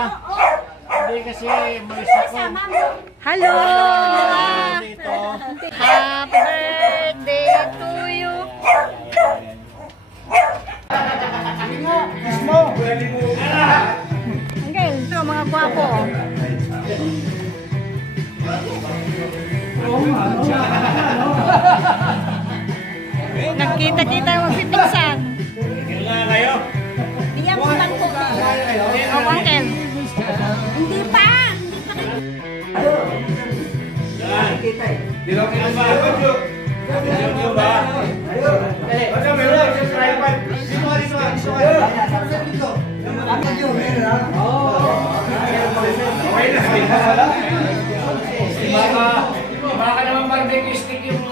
ba? Hindi kasi malis ako. Hello! Dito. Happy birthday to you! Kiss mo! Angel, ito mga gwapo. Nagkita-kita yung magpipinsan. Kailangan kayo? Bigyan mo lang po. O, Angel. Hindi pa! Di ba kinaba? Di ba? Baka meron sa tripod. Dito. Baka naman barbecue stick yung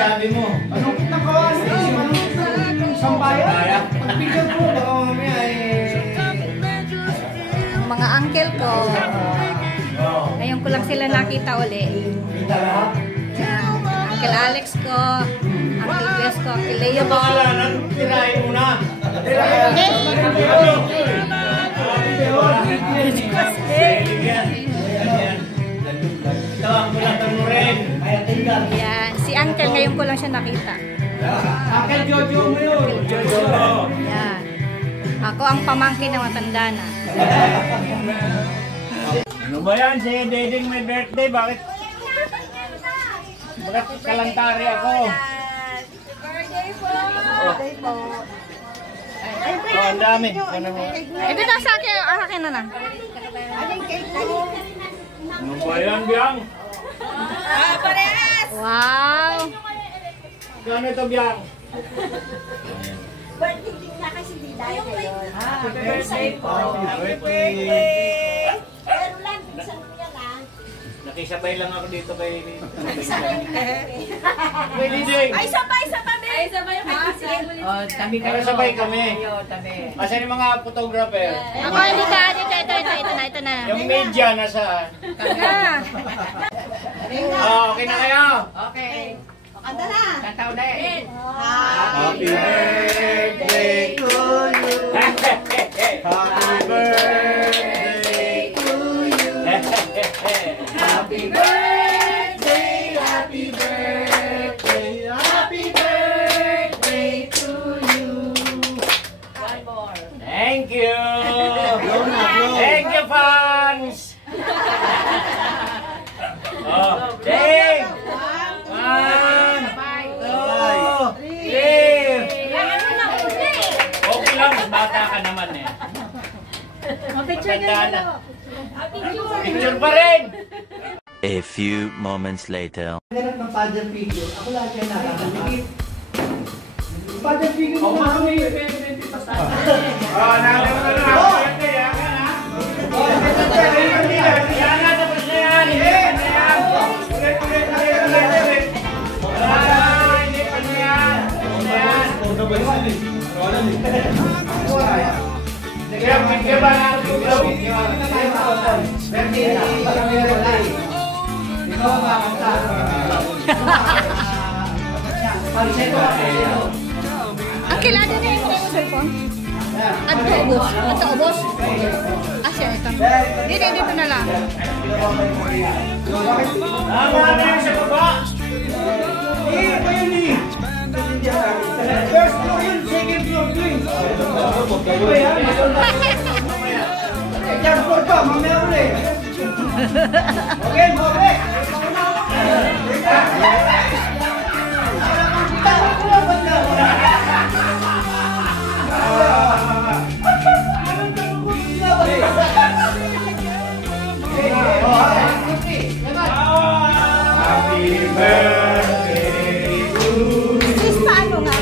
sabi mo. Anong kitakawan? Anong sambayan? Pag-picture ko, baka mamaya Mga uncle ko. Ngayon ko lang sila nakita uli. Uncle Alex ko, Uncle Bes ko, Uncle Leo ko. Pangalanan, tirahin muna. Tawag mo lang ng rin. Yan, si Uncle ngayon ko lang siya nakita. Uncle Jojo mo yun. Jojo. Yan. Ako ang pamangkin na matanda na. Ano ba yan? Si Deding may birthday. Bakit kalantari ako? Birthday po! Birthday po! Oh, ang dami. Ito na sa akin na na. Anong cake po? Ano ba yan, Biang? Parehas! Wow! Kano ito, Biang? Birthday din na kasi di dahil ngayon. Happy birthday po. Happy birthday. Pero lang, pinsan mo yan ah. Nakisabay lang ako dito kay... Sabay na Kay Deding. Ay, sabay sa tabi! Ay, sabay yung kaibigan. Oh, tabi kayo. Nakasabay kami. Tabi. Asan yung mga photographer? Ako hindi ka. Ito na. Yung media nasaan? Ah. Okay na kayo? Okay. Kanta na! Tataw na eh. Happy birthday to you. Happy birthday to you. Happy birthday, happy birthday, happy birthday to you. One more. Thank you. Thank you, fans. Oh, Dave. 1, 2, 3. Okay lang, bata ka naman eh. Matanda na. Picture pa rin. A few moments later. Naghanap ng father figure. Ako lang siya nakakakit. Father figure mo Oh, kami. nalang mo na lang. Yan na. Yan na, tapos na yan. Hindi pa na yan. Kaya bigyan ba natin yung Ang kilala na yung cellphone? Ato ubos? Siya ito. Dito na lang. Marami yung sa baba. Pa yun eh. First floor yun, second floor yun. Ano yan? Third floor pa, mamaya ulit. Okay, okay. Happy birthday to you. Sis, paano nga?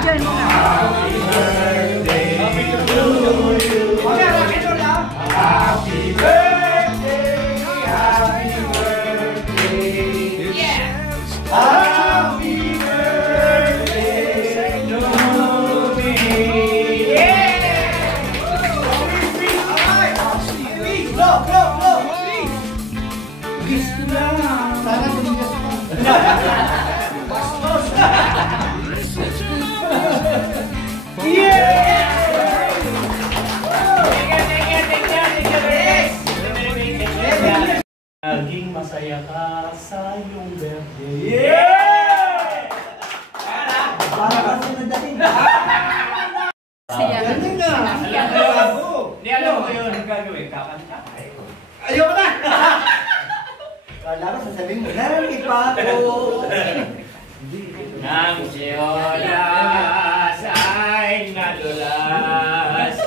Diyan mo nga. Happy birthday to you. Happy birthday, happy birthday. gagawin? Kakanta? Ayoko na! Kala ko sasabihin mo, narinig pa ako. Nang siyolas ay nadulas.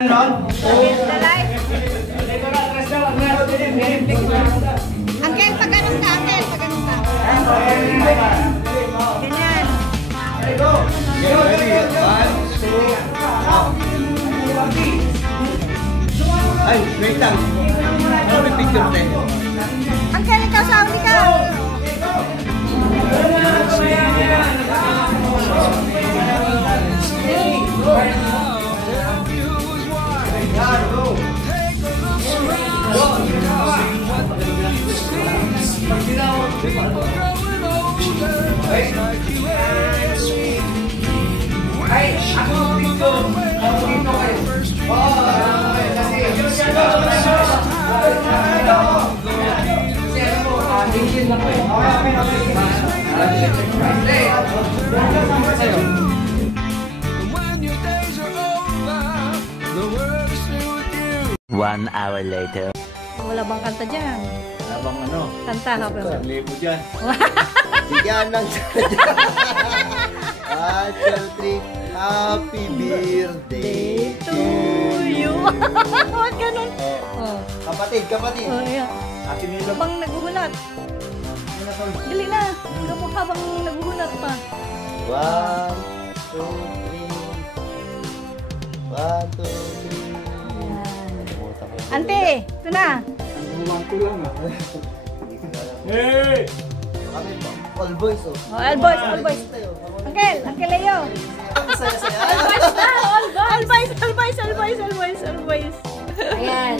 Ano? Dalay. Uncle, pag ganun ka, Uncle, pag ganun ka. Ganyan. Go! Ready? 1, 2, ay, wait lang. Ano may picture tayo? Uncle, ikaw sa amin ka. Ay, ako dito. Ako dito kayo. One hour later. Wala bang kanta dyan? Habang ano? Kanta ka ba? Libo dyan. Bigyan ng sadya. 1, 2, 3, happy birthday To you. Huwag ganun. Oh. Kapatid, kapatid. Oh, yeah. Happy New Year. Habang nagugulat. Dali na. Kamukha habang nagugulat pa. 1, 2, 3. 1, 2, 3. Ante, ito na. Hey! Kami po. All boys, oh. Oh, all boys, all boys. Uncle, Uncle Leo. Saya-saya. All boys na, all boys. All boys, all boys, all boys, all boys, all boys. Ayan.